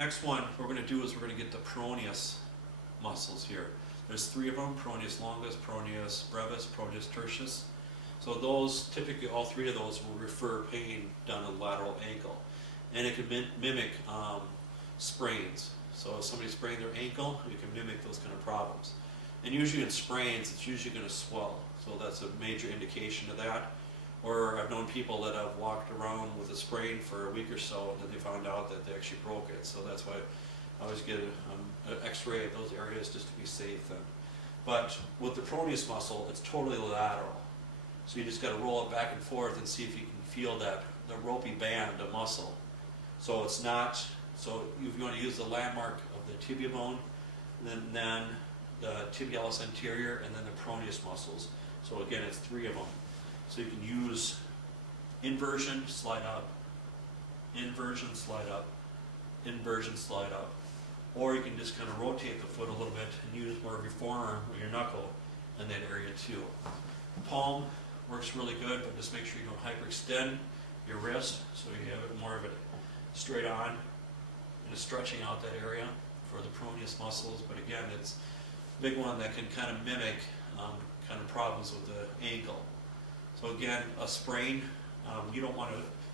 next one we're going to do is we're going to get the peroneus muscles here. There's three of them: peroneus longus, peroneus brevis, peroneus tertius. So those, typically all three of those will refer pain down the lateral ankle. And it can mimic sprains. So if somebody sprained their ankle, you can mimic those kind of problems. And usually in sprains, it's usually going to swell. So that's a major indication of that. Or I've known people that have walked around with a sprain for a week or so, and then they found out that they actually broke it. So that's why I always get an x-ray of those areas just to be safe then. But with the peroneus muscle, it's totally lateral. So you just got to roll it back and forth and see if you can feel that, the ropey band of muscle. So it's not, so you want to use the landmark of the tibia bone, and then the tibialis anterior, and then the peroneus muscles. So again, it's three of them. So you can use inversion, slide up, inversion, slide up, inversion, slide up. Or you can just kind of rotate the foot a little bit and use more of your forearm or your knuckle in that area too. Palm works really good, but just make sure you don't hyperextend your wrist, so you have it more of it straight on and stretching out that area for the peroneus muscles. But again, it's a big one that can kind of mimic kind of problems with the ankle. So again, a sprain, you want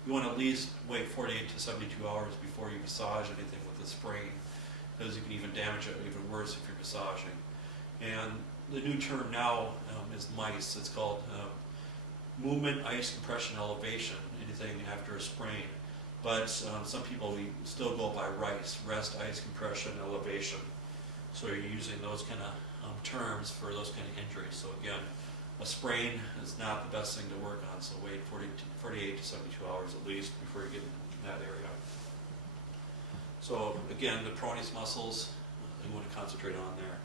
to at least wait 48 to 72 hours before you massage anything with a sprain, because you can even damage it even worse if you're massaging. And the new term now is MICE. It's called movement, ice, compression, elevation, anything after a sprain. But some people, we still go by RICE, rest, ice, compression, elevation. So you're using those kind of terms for those kind of injuries. So again, a sprain is not the best thing to work on, so wait 48 to 72 hours at least before you get in that area. So again, the peroneus muscles, you want to concentrate on there.